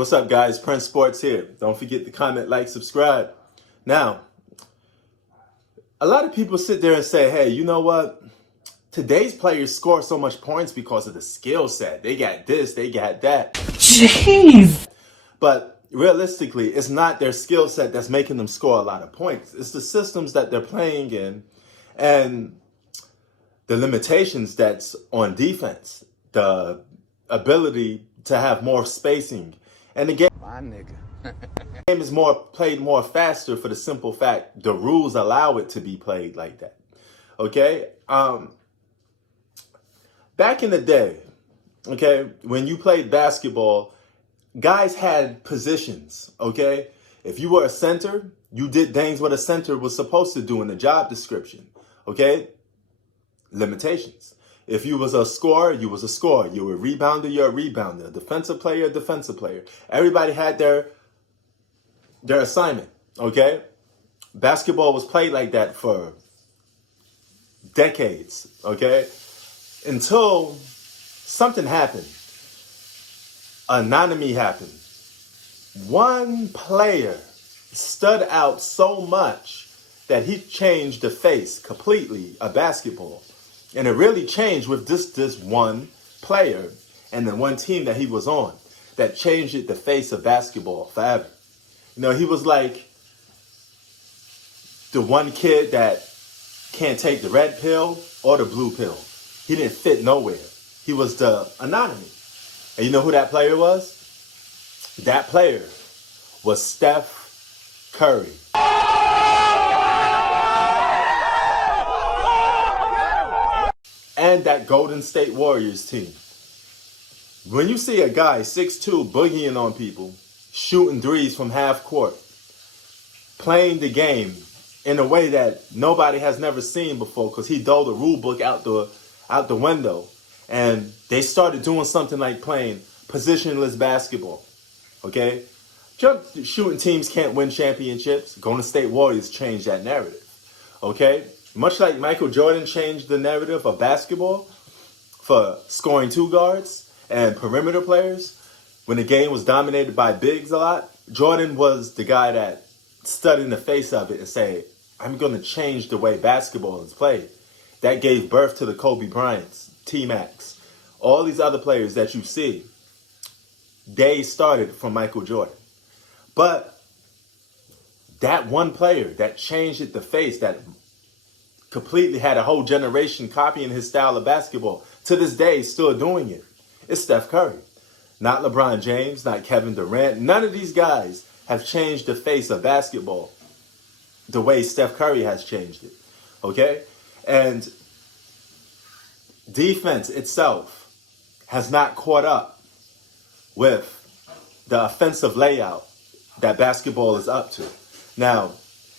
What's up, guys? Prince Sports here. Don't forget to comment, like, subscribe. Now, a lot of people sit there and say, hey, you know what? Today's players score so much points because of the skill set. They got this, they got that. Jeez. But realistically, it's not their skill set that's making them score a lot of points. It's the systems that they're playing in and the limitations that's on defense, the ability to have more spacing. And the game is played more faster for the simple fact the rules allow it to be played like that. Okay? Back in the day, okay, when you played basketball, guys had positions, okay? If you were a center, you did things what a center was supposed to do in the job description, okay? Limitations. If you was a scorer, you was a scorer. You were a rebounder, you're a rebounder. A defensive player, a defensive player. Everybody had their assignment, okay? Basketball was played like that for decades, okay? Until something happened. Anonymity happened. One player stood out so much that he changed the face completely of basketball. And it really changed with this one player and the one team that he was on that changed it, the face of basketball forever. You know, he was like the one kid that can't take the red pill or the blue pill. He didn't fit nowhere. He was the anonymity. And you know who that player was? That player was Steph Curry. And that Golden State Warriors team. When you see a guy 6'2" boogieing on people, shooting threes from half court, playing the game in a way that nobody has never seen before because he dove the rule book out the window, and they started doing something like playing positionless basketball. Okay? Jump shooting teams can't win championships. Golden State Warriors changed that narrative. Okay? Much like Michael Jordan changed the narrative of basketball for scoring two guards and perimeter players when the game was dominated by bigs a lot, Jordan was the guy that stood in the face of it and said, I'm going to change the way basketball is played. That gave birth to the Kobe Bryants, T-Max, all these other players that you see. They started from Michael Jordan. But that one player that changed it, the face, that completely had a whole generation copying his style of basketball, to this day still doing it, it's Steph Curry. Not LeBron James, not Kevin Durant. None of these guys have changed the face of basketball the way Steph Curry has changed it. Okay? And defense itself has not caught up with the offensive layout that basketball is up to. Now,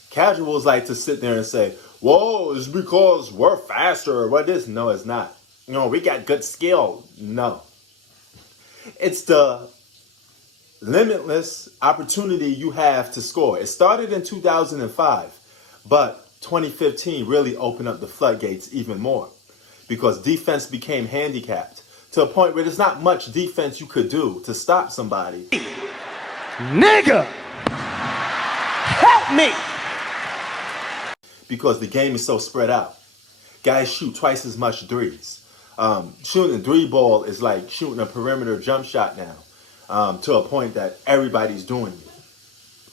casuals like to sit there and say, whoa, it's because we're faster or what is. No, it's not. You know, we got good skill. No. It's the limitless opportunity you have to score. It started in 2005, but 2015 really opened up the floodgates even more because defense became handicapped to a point where there's not much defense you could do to stop somebody. Nigga! Help me! Because the game is so spread out. Guys shoot twice as much threes. Shooting a three ball is like shooting a perimeter jump shot now, to a point that everybody's doing it.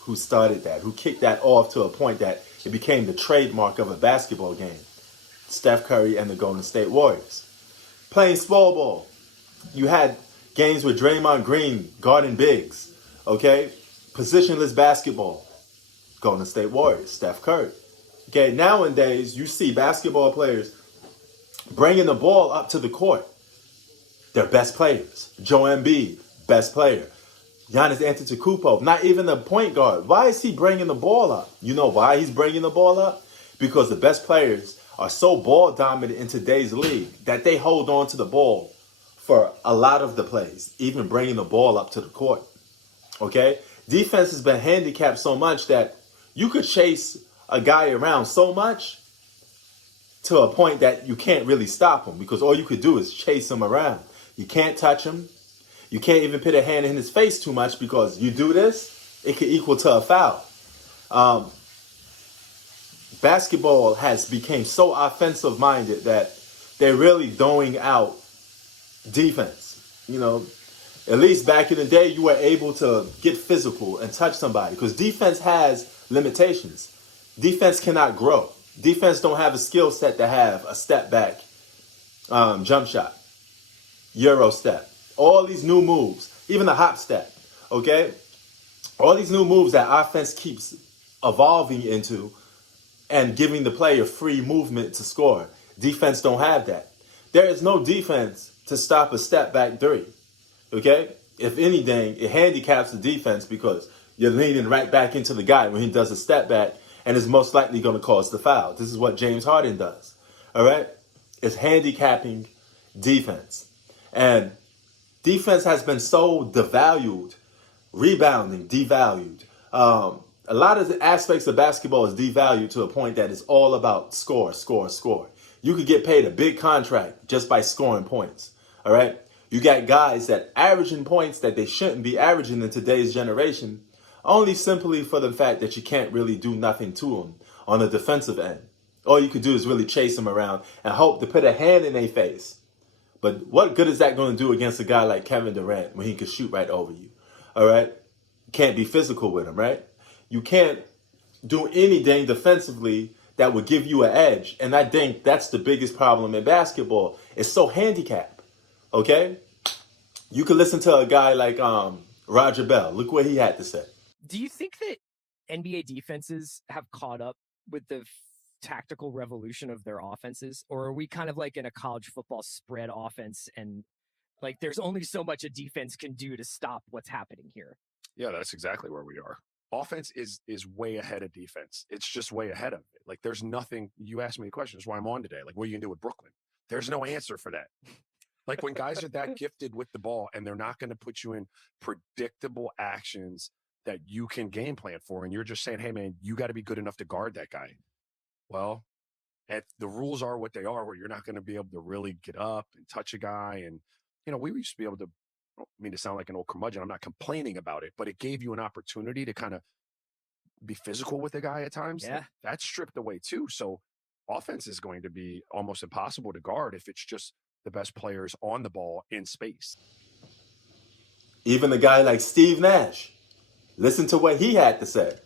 Who started that? Who kicked that off to a point that it became the trademark of a basketball game? Steph Curry and the Golden State Warriors. Playing small ball. You had games with Draymond Green guarding bigs. Okay? Positionless basketball. Golden State Warriors. Steph Curry. Okay, nowadays you see basketball players bringing the ball up to the court. They're best players. Joel Embiid, best player. Giannis Antetokounmpo, not even the point guard. Why is he bringing the ball up? You know why he's bringing the ball up? Because the best players are so ball dominant in today's league that they hold on to the ball for a lot of the plays, even bringing the ball up to the court. Okay? Defense has been handicapped so much that you could chase a guy around so much to a point that you can't really stop him because all you could do is chase him around. You can't touch him. You can't even put a hand in his face too much because you do this, it could equal to a foul. Basketball has become so offensive minded that they're really throwing out defense. You know, at least back in the day, you were able to get physical and touch somebody because defense has limitations. Defense cannot grow. Defense don't have a skill set to have a step back jump shot, Euro step, all these new moves, even the hop step, okay? All these new moves that offense keeps evolving into and giving the player free movement to score. Defense don't have that. There is no defense to stop a step back three, okay? If anything, it handicaps the defense because you're leaning right back into the guy when he does a step back and is most likely going to cause the foul. This is what James Harden does, all right? It's handicapping defense. And defense has been so devalued, rebounding, devalued. A lot of the aspects of basketball is devalued to a point that it's all about score, score, score. You could get paid a big contract just by scoring points, all right? You got guys that averaging points that they shouldn't be averaging in today's generation, only simply for the fact that you can't really do nothing to them on the defensive end. All you could do is really chase them around and hope to put a hand in their face. But what good is that going to do against a guy like Kevin Durant when he can shoot right over you? All right? You can't be physical with him, right? You can't do anything defensively that would give you an edge. And I think that's the biggest problem in basketball. It's so handicapped, okay? You could listen to a guy like Roger Bell. Look what he had to say. Do you think that NBA defenses have caught up with the tactical revolution of their offenses? Or are we kind of like in a college football spread offense and like there's only so much a defense can do to stop what's happening here? Yeah, that's exactly where we are. Offense is way ahead of defense. It's just way ahead of it. Like there's nothing, you asked me the question, that's why I'm on today. Like what are you gonna do with Brooklyn? There's no answer for that. Like when guys are that gifted with the ball and they're not going to put you in predictable actions that you can game plan for. And you're just saying, hey man, you got to be good enough to guard that guy. Well, the rules are what they are, where you're not going to be able to really get up and touch a guy. And, you know, we used to be able to, I don't mean to sound like an old curmudgeon, I'm not complaining about it, but it gave you an opportunity to kind of be physical with the guy at times. Yeah. That's stripped away too. So offense is going to be almost impossible to guard if it's just the best players on the ball in space. Even a guy like Steve Nash, listen to what he had to say.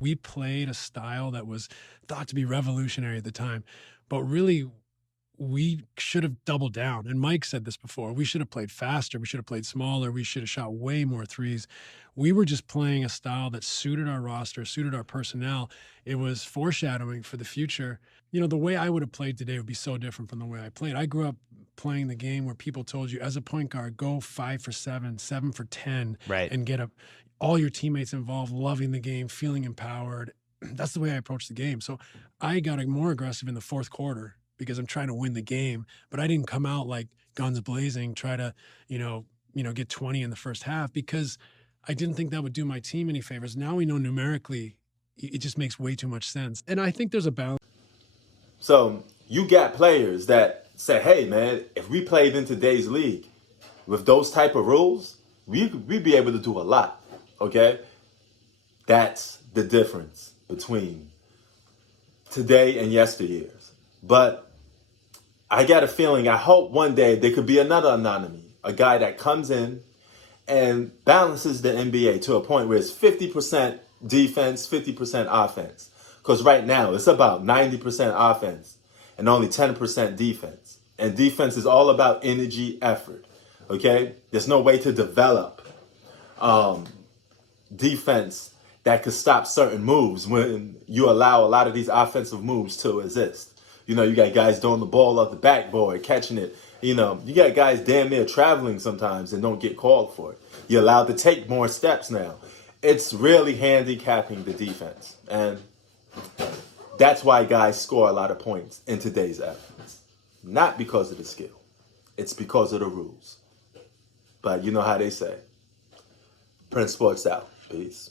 We played a style that was thought to be revolutionary at the time, but really we should have doubled down. And Mike said this before, we should have played faster. We should have played smaller. We should have shot way more threes. We were just playing a style that suited our roster, suited our personnel. It was foreshadowing for the future. You know, the way I would have played today would be so different from the way I played. I grew up playing the game where people told you as a point guard, go 5 for 7, 7 for 10, Right. and get all your teammates involved, loving the game, feeling empowered. That's the way I approached the game. So I got more aggressive in the fourth quarter because I'm trying to win the game, but I didn't come out like guns blazing, try to, get 20 in the first half because I didn't think that would do my team any favors. Now we know numerically, it just makes way too much sense. And I think there's a balance. So you got players that say, hey, man, if we played in today's league with those type of rules, we'd be able to do a lot, okay? That's the difference between today and yesteryears. But I got a feeling, I hope one day there could be another Anonymous, a guy that comes in and balances the NBA to a point where it's 50% defense, 50% offense. Because right now it's about 90% offense and only 10% defense. And defense is all about energy, effort. Okay? There's no way to develop defense that could stop certain moves when you allow a lot of these offensive moves to exist. You know, you got guys throwing the ball off the backboard, catching it. You know, you got guys damn near traveling sometimes and don't get called for it. You're allowed to take more steps now. It's really handicapping the defense. And that's why guys score a lot of points in today's efforts. Not because of the skill. It's because of the rules. But you know how they say. Prince Sports out. Peace.